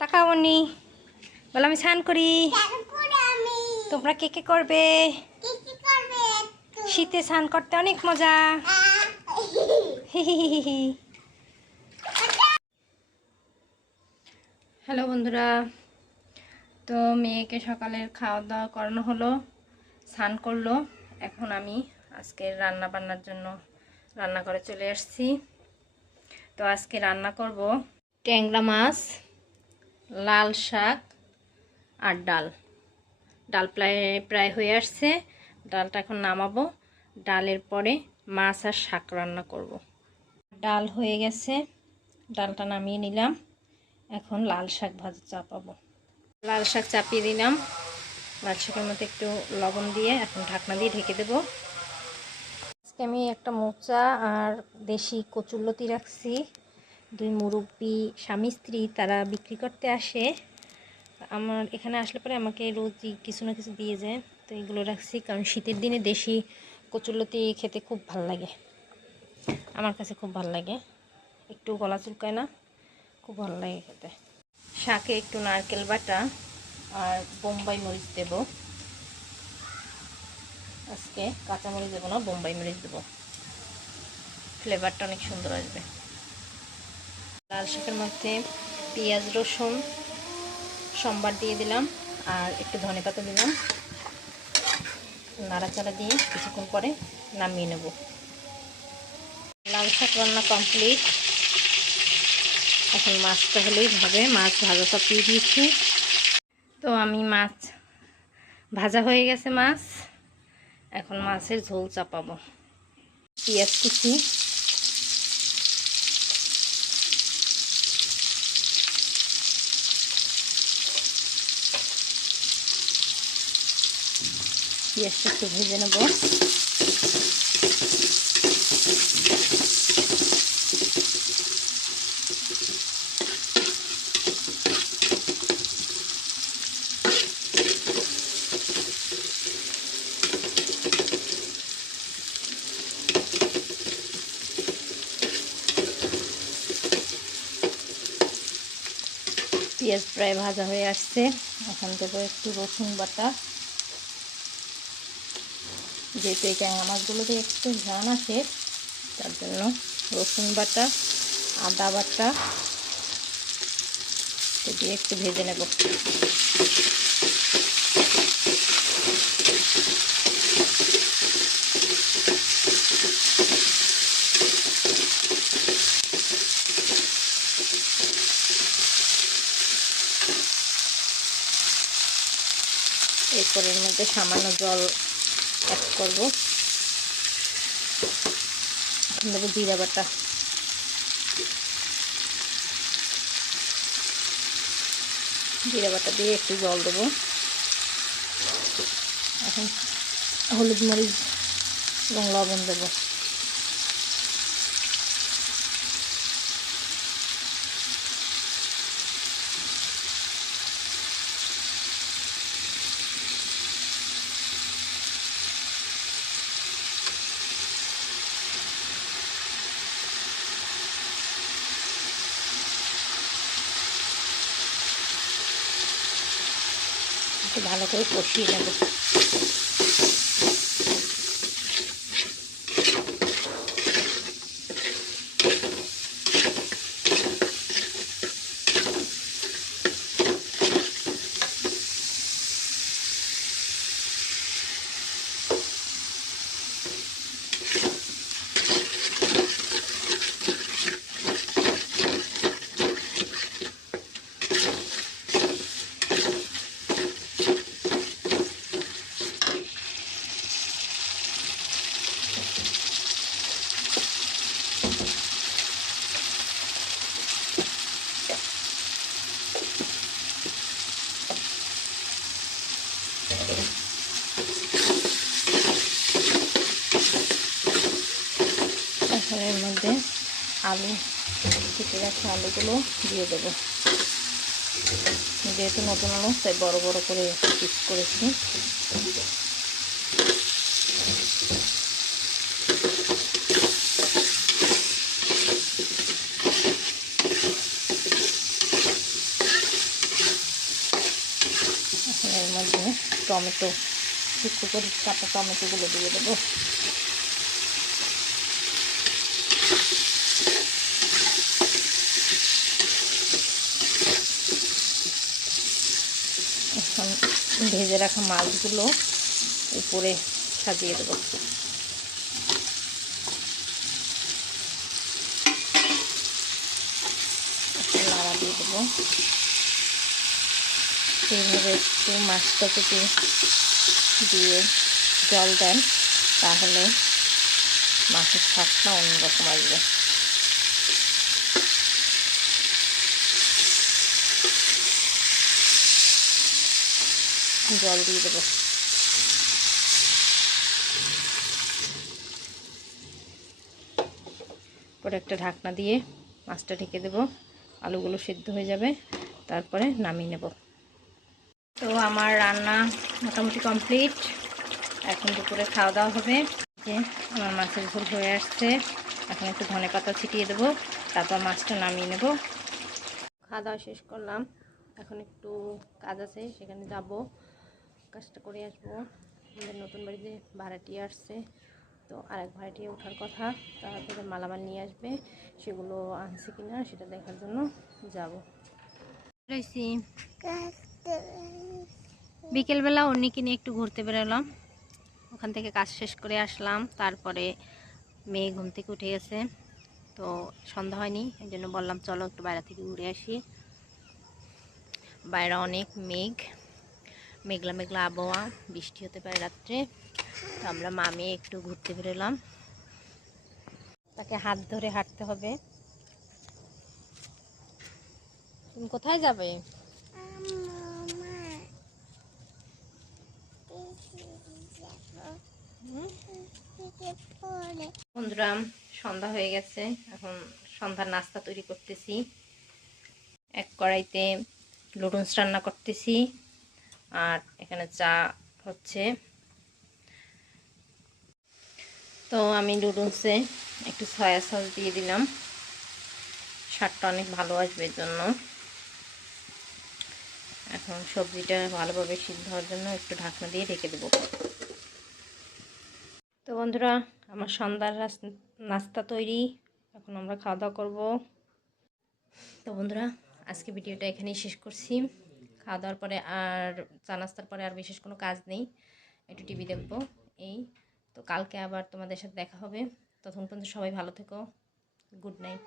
তাকাওনি বলে আমি স্নান করি। তোমরা কে কে করবে? শীতে স্নান করতে অনেক মজা। হ্যালো বন্ধুরা, তো মেয়েকে সকালের খাওয়া দাওয়া করানো হলো, স্নান করলো। এখন আমি আজকে রান্না বান্নার জন্য রান্না করে চলে আসছি। তো আজকে রান্না করব ট্যাংরা মাছ, লাল শাক আর ডাল। ডাল প্রায় হয়ে আসছে, ডালটা এখন নামাবো। ডালের পরে মাছ আর শাক রান্না করব। ডাল হয়ে গেছে, ডালটা নামিয়ে নিলাম। এখন লাল শাক ভাজা চাপাবো। লাল শাক চাপিয়ে দিলাম। লাল শাকের মধ্যে একটু লবণ দিয়ে এখন ঢাকনা দিয়ে ঢেকে দেবো। আজকে আমি একটা মোচা আর দেশি কচুরলতি রাখছি। দুই মুরব্বি স্বামী স্ত্রী তারা বিক্রি করতে আসে। আমার এখানে আসলে পরে আমাকে রোজই কিছু না কিছু দিয়ে যায়। তো এগুলো রাখছি কারণ শীতের দিনে দেশি কচুরলতি খেতে খুব ভাল লাগে। আমার কাছে খুব ভাল লাগে, একটু গলা চুলকায় না, খুব ভালো লাগে খেতে। শাকে একটু নারকেল বাটা আর বোম্বাই মরিচ দেব। আজকে কাঁচা মরিচ দেবো না, বোম্বাই মরিচ দেবো, ফ্লেভারটা অনেক সুন্দর আসবে। লাল শাকের মধ্যে পেঁয়াজ রসুন সম্বার দিয়ে দিলাম আর একটু ধনেপাতা দিলাম। নাড়াচাড়া দিয়ে কিছুক্ষণ পরে নামিয়ে নেব। লাল শাক রান্না কমপ্লিট। এখন মাছটা হলেই হবে। মাছ ভাজা চাপিয়ে দিয়েছি। তো আমি মাছ ভাজা হয়ে গেছে মাছ, এখন মাছের ঝোল চাপাবো। পেঁয়াজ কুচি, পেঁয়াজটা একটু ভেজে নেব। পেঁয়াজ প্রায় ভাজা হয়ে আসছে। এখন দেবো একটু রসুন বাটা। যেহেতু এই ট্যাংরা মাছগুলোতে একটু ঝাল আসে, তার জন্য রসুন বাটা, আদা বাটা দিয়ে একটু ভেজে নেব। এরপর এর মধ্যে সামান্য জল অ্যাড করব। এখন দেবো জিরা বাটা। জিরা বাটা দিয়ে একটু জল দেবো। এখন হলুদ মরিচ এবং লবণ দেবো। একটু ভালো করে কষিয়ে নেব। এখন এর মধ্যে আলু কেটে রাখা আলুগুলো দিয়ে দেবো। যেহেতু নতুন আলু তাই বড় বড় করে পিস করেছি। মধ্যে টমেটো টুকরো করে কাটা টমেটোগুলো দিয়ে দেবো। এখন ভেজে রাখা মাছগুলো উপরে সাজিয়ে দেবো। নাড়া দিয়ে দেবো। এইভাবে একটু মাছটা থেকে দিয়ে জল দেন, তাহলে মাছের স্বাদটা অন্যরকম আসবে। জল দিয়ে দেবো। পরে একটা ঢাকনা দিয়ে মাছটা ঢেকে দেবো, আলুগুলো সিদ্ধ হয়ে যাবে, তারপরে নামিয়ে নেব। তো আমার রান্না মোটামুটি কমপ্লিট। এখন দুপুরে খাওয়া দাওয়া হবে। যে আমার মাছের ঝোল হয়ে আসছে, এখন একটু ধনেপাতা ছিটিয়ে দেবো, তারপর মাছটা নামিয়ে নেব। খাওয়া দাওয়া শেষ করলাম, এখন একটু কাজ আছে, সেখানে যাব, কাজটা করে আসবো। আমাদের নতুন বাড়িতে ভাড়াটিয়া আসছে, তো আরেক ভাড়াটিয়া ওঠার কথা, তারপরে মালামাল নিয়ে আসবে, সেগুলো আনছে কিনা সেটা দেখার জন্য যাব। রয়েছি বিকেলবেলা অন্যকে নিয়ে একটু ঘুরতে বেরোলাম, ওখান থেকে কাজ শেষ করে আসলাম। তারপরে মেয়ে ঘুম থেকে উঠে গেছে, তো সন্ধ্যা হয়নি, এই জন্য বললাম চলো একটু বাইরে থেকে ঘুরে আসি। বাইরে অনেক মেঘলা মেঘলা আবহাওয়া, বৃষ্টি হতে পারে রাত্রে। তো আমরা মেয়ে একটু ঘুরতে বেরোলাম। তাকে হাত ধরে হাঁটতে হবে। তুমি কোথায় যাবে? বন্ধুরা, সন্ধ্যা হয়ে গেছে, এখন সন্ধ্যার নাস্তা তৈরি করতেছি। এক কড়াইতে নুডলস রান্না করতেছি, আর এখানে চা হচ্ছে। তো আমি নুডলসে একটু সয়া সস দিয়ে দিলাম, স্বাদটা অনেক ভালো আসবে এর জন্য। এখন সবজিটা ভালোভাবে সিদ্ধ হওয়ার জন্য একটু ঢাকনা দিয়ে ঢেকে দেবো। তো বন্ধুরা, আমার সন্ধ্যার নাস্তা তৈরি, এখন আমরা খাওয়া দাওয়া করবো। তো বন্ধুরা, আজকে ভিডিওটা এখানেই শেষ করছি। খাওয়া দাওয়ার পরে আর চা নাস্তার পরে আর বিশেষ কোনো কাজ নেই, একটু টিভি দেখবো, এই তো। কালকে আবার তোমাদের সাথে দেখা হবে, ততক্ষণ পর্যন্ত সবাই ভালো থেকো। Good night.